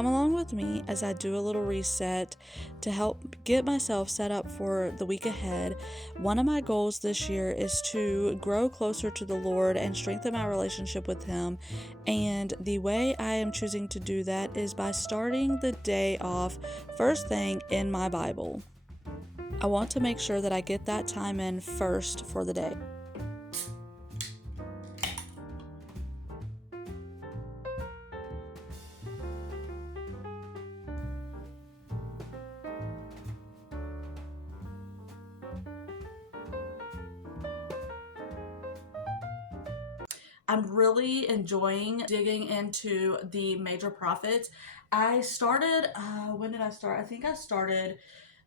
come along with me as I do a little reset to help get myself set up for the week ahead. One of my goals this year is to grow closer to the Lord and strengthen my relationship with Him. And the way I am choosing to do that is by starting the day off first thing in my Bible. I want to make sure that I get that time in first for the day. I'm really enjoying digging into the major prophets. I started, when did I start? I think I started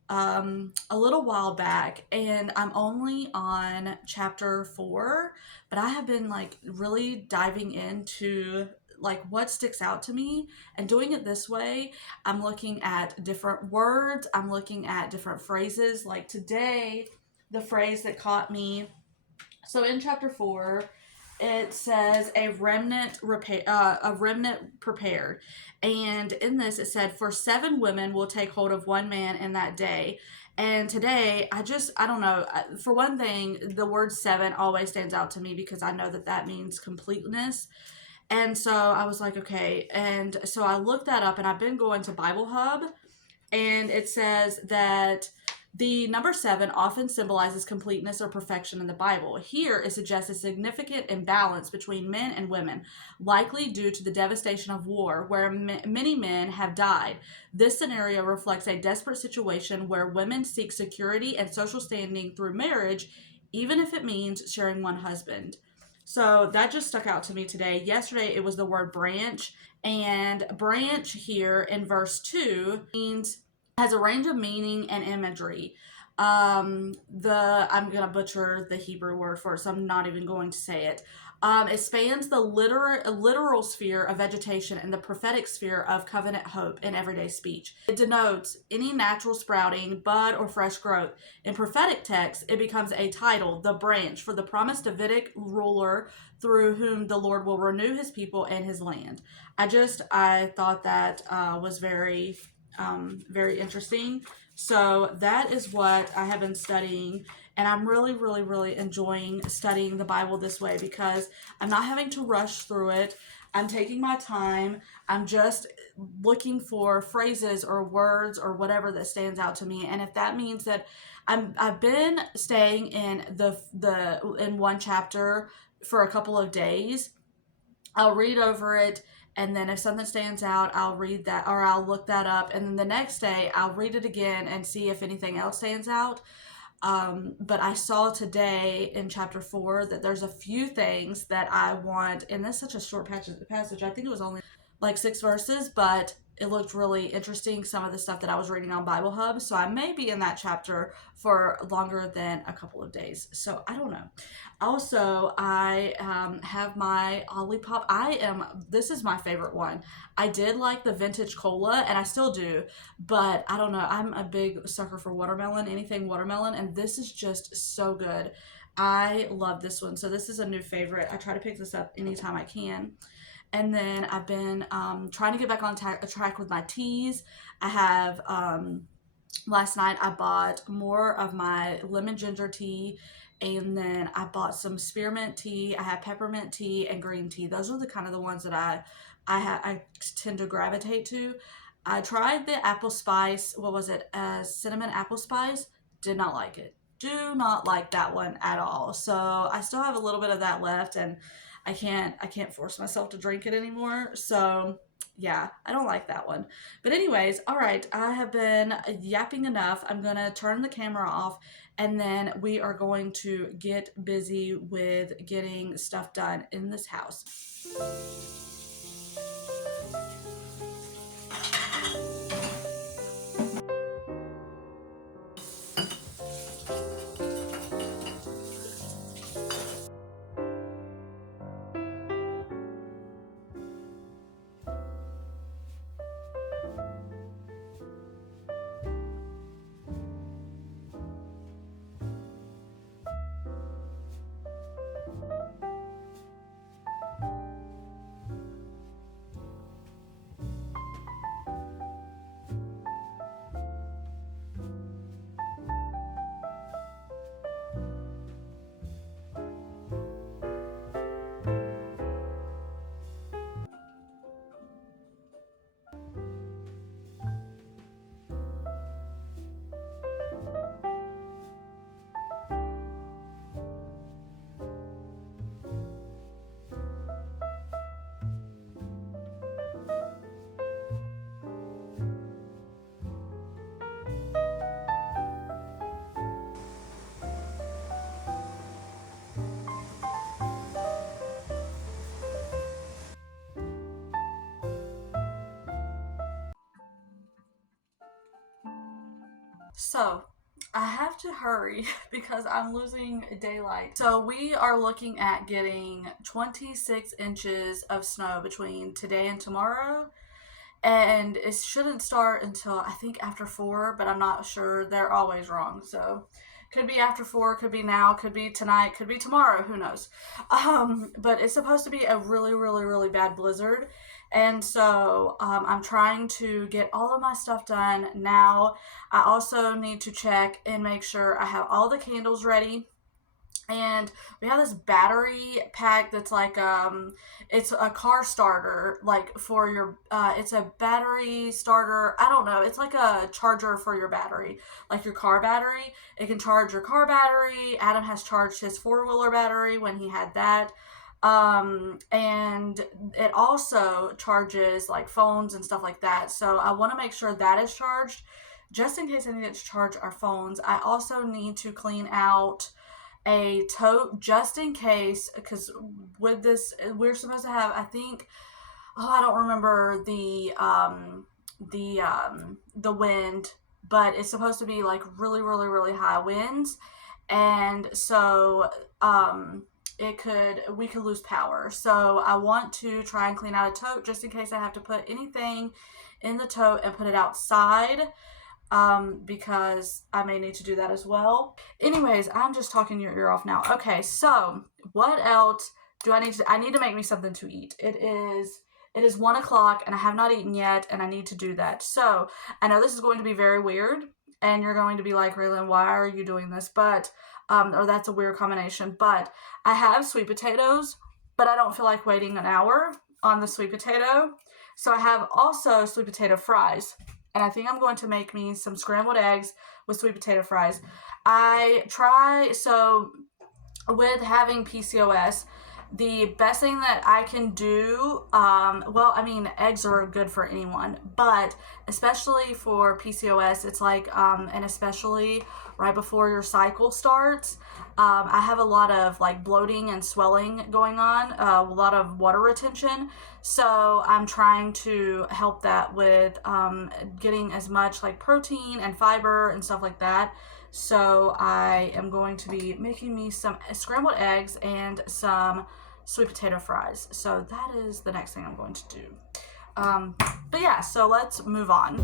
a little while back, and I'm only on chapter 4, but I have been like really diving into like what sticks out to me and doing it this way. I'm looking at different words, I'm looking at different phrases. Like today, the phrase that caught me, so in chapter 4, it says a remnant prepared, and in this it said, for 7 women will take hold of one man in that day. And today, I don't know, for one thing, the word 7 always stands out to me because I know that that means completeness. And so I was like, okay. And so I looked that up, and I've been going to Bible Hub, and it says that the number 7 often symbolizes completeness or perfection in the Bible. Here, it suggests a significant imbalance between men and women, likely due to the devastation of war, where many men have died. This scenario reflects a desperate situation where women seek security and social standing through marriage, even if it means sharing one husband. So that just stuck out to me today. Yesterday, it was the word branch, and branch here in verse 2 means has a range of meaning and imagery. I'm gonna butcher the Hebrew word for it, so I'm not even going to say it. It spans the literal sphere of vegetation and the prophetic sphere of covenant hope in everyday speech. It denotes any natural sprouting, bud, or fresh growth. In prophetic text, it becomes a title, the branch, for the promised Davidic ruler through whom the Lord will renew His people and His land. I thought that was very interesting. So that is what I have been studying, and I'm really, really, really enjoying studying the Bible this way because I'm not having to rush through it. I'm taking my time. I'm just looking for phrases or words or whatever that stands out to me. And if that means that I've been staying in in one chapter for a couple of days, I'll read over it, and then if something stands out, I'll read that, or I'll look that up, and then the next day I'll read it again and see if anything else stands out. But I saw today in chapter 4 that there's a few things that I want, and that's such a short passage. I think it was only like 6 verses, but it looked really interesting, some of the stuff that I was reading on Bible Hub. So I may be in that chapter for longer than a couple of days. So I don't know. Also, I have my Olipop. This is my favorite one. I did like the vintage cola, and I still do, but I don't know. I'm a big sucker for watermelon, anything watermelon, and this is just so good. I love this one. So this is a new favorite. I try to pick this up anytime I can. And then I've been trying to get back on track with my teas. I have, last night I bought more of my lemon ginger tea, and then I bought some spearmint tea. I have peppermint tea and green tea. Those are the kind of the ones that I tend to gravitate to. I tried the apple spice, what was it, cinnamon apple spice, did not like it. Do not like that one at all. So I still have a little bit of that left, and I can't force myself to drink it anymore. So yeah, I don't like that one. But anyways, all right, I have been yapping enough. I'm gonna turn the camera off, and then we are going to get busy with getting stuff done in this house. So I have to hurry because I'm losing daylight. So we are looking at getting 26 inches of snow between today and tomorrow. And it shouldn't start until I think after 4, but I'm not sure. They're always wrong. So could be after 4, could be now, could be tonight, could be tomorrow. Who knows? But it's supposed to be a really, really, really bad blizzard. And so I'm trying to get all of my stuff done now. I also need to check and make sure I have all the candles ready. And we have this battery pack that's like it's a car starter, like for your it's a battery starter. I don't know, it's like a charger for your battery, like your car battery. It can charge your car battery. Adam has charged his 4-wheeler battery when he had that. And it also charges like phones and stuff like that. So I want to make sure that is charged just in case I need to charge our phones. I also need to clean out a tote just in case, because with this we're supposed to have, I think, I don't remember the wind, but it's supposed to be like really, really, really high winds. And so we could lose power. So I want to try and clean out a tote just in case I have to put anything in the tote and put it outside, because I may need to do that as well. Anyways, I'm just talking your ear off now. Okay, so what else do I need to do? I need to make me something to eat. It is 1 o'clock and I have not eaten yet, and I need to do that. So I know this is going to be very weird, and you're going to be like, Raylynn, why are you doing this? But or that's a weird combination. But I have sweet potatoes, but I don't feel like waiting an hour on the sweet potato. So I have also sweet potato fries. And I think I'm going to make me some scrambled eggs with sweet potato fries. So with having PCOS, the best thing that I can do, eggs are good for anyone, but especially for PCOS, it's like, and especially right before your cycle starts, I have a lot of like bloating and swelling going on, a lot of water retention. So I'm trying to help that with getting as much like protein and fiber and stuff like that. So I am going to be making me some scrambled eggs and some sweet potato fries. So that is the next thing I'm going to do. But yeah, so let's move on.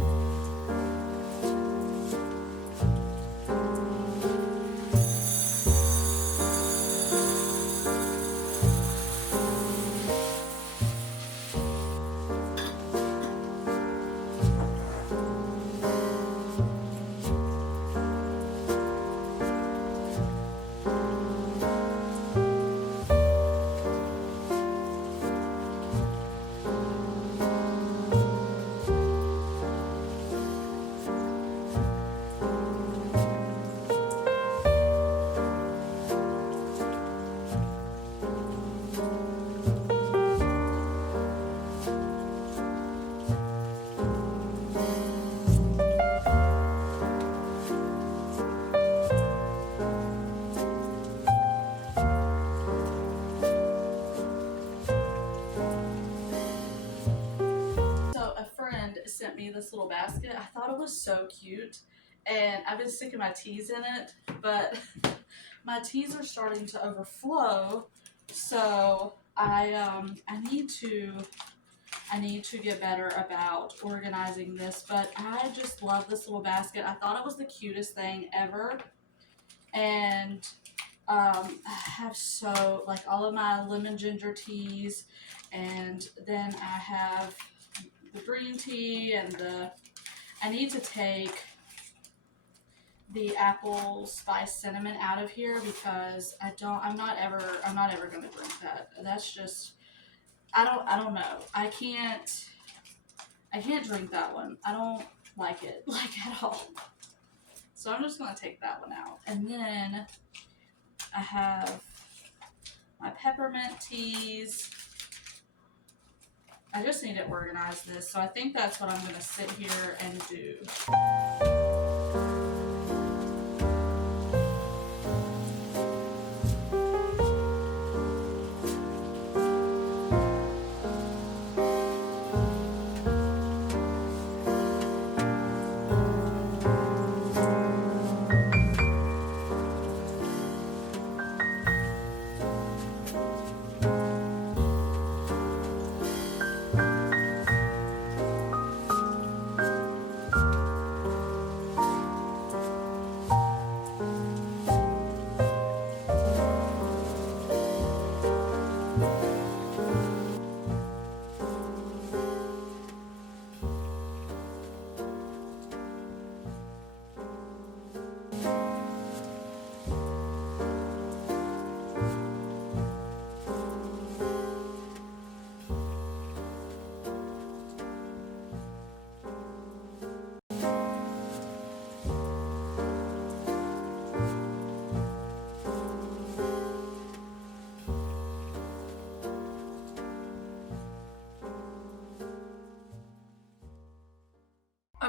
Sent me this little basket. I thought it was so cute, and I've been sticking my teas in it, but my teas are starting to overflow, so I need to get better about organizing this. But I just love this little basket. I thought it was the cutest thing ever, and I have so like all of my lemon ginger teas, and then I have the green tea and I need to take the apple spice cinnamon out of here because I'm not ever going to drink that. That's just, I don't know. I can't drink that one. I don't like it like at all. So I'm just going to take that one out. And then I have my peppermint teas. I just need to organize this, so I think that's what I'm going to sit here and do.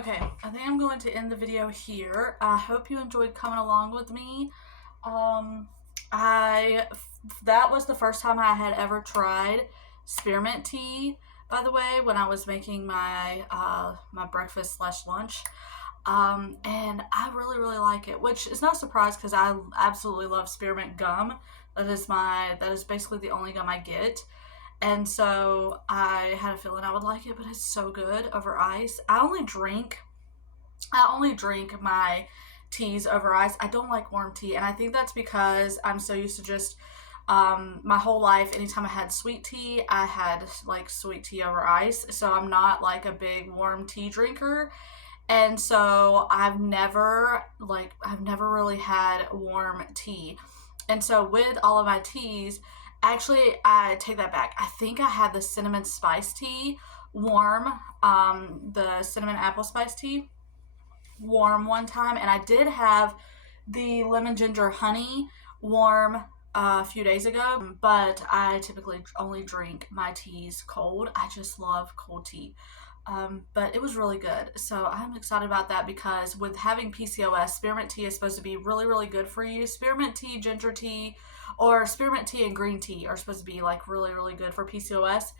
Okay, I think I'm going to end the video here. I hope you enjoyed coming along with me. I that was the first time I had ever tried spearmint tea. By the way, when I was making my my breakfast slash lunch, and I really really like it, which is no surprise because I absolutely love spearmint gum. That is basically the only gum I get. And so I had a feeling I would like it, but it's so good over ice. I only drink my teas over ice. I don't like warm tea, and I think that's because I'm so used to just my whole life. Anytime I had sweet tea, I had like sweet tea over ice. So I'm not like a big warm tea drinker, and so I've never really had warm tea. And so with all of my teas, actually I take that back. I think I had the cinnamon spice tea warm, the cinnamon apple spice tea warm one time, and I did have the lemon ginger honey warm a few days ago, but I typically only drink my teas cold. I just love cold tea. But it was really good. So I'm excited about that because with having PCOS, spearmint tea is supposed to be really, really good for you. Spearmint tea, ginger tea, or spearmint tea and green tea are supposed to be like really, really good for PCOS.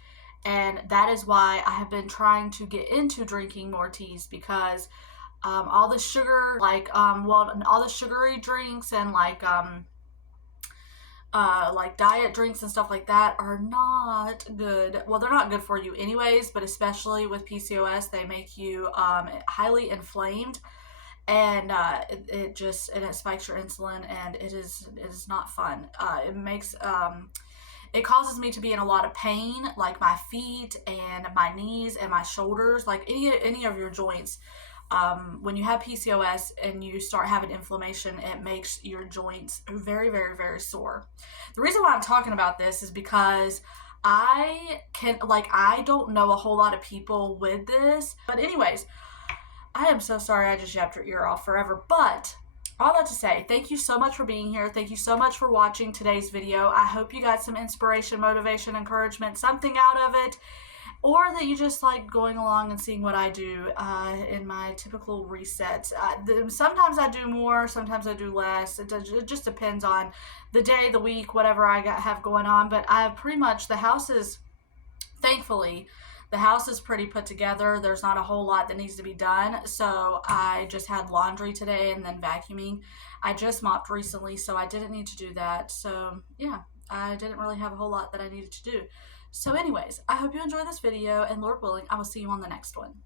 And that is why I have been trying to get into drinking more teas because all the sugar, all the sugary drinks and like diet drinks and stuff like that are not good. Well, they're not good for you anyways, but especially with PCOS, they make you highly inflamed, and it spikes your insulin, and it is not fun. It causes me to be in a lot of pain, like my feet and my knees and my shoulders, like any of your joints. When you have PCOS and you start having inflammation, it makes your joints very, very, very sore. The reason why I'm talking about this is because I don't know a whole lot of people with this. But anyways, I am so sorry I just yapped your ear off forever. But all that to say, thank you so much for being here. Thank you so much for watching today's video. I hope you got some inspiration, motivation, encouragement, something out of it, or that you just like going along and seeing what I do in my typical resets. Sometimes I do more, sometimes I do less. It just depends on the day, the week, whatever have going on. But I have pretty much thankfully, the house is pretty put together. There's not a whole lot that needs to be done. So I just had laundry today and then vacuuming. I just mopped recently, so I didn't need to do that. So yeah, I didn't really have a whole lot that I needed to do. So anyways, I hope you enjoy this video, and Lord willing, I will see you on the next one.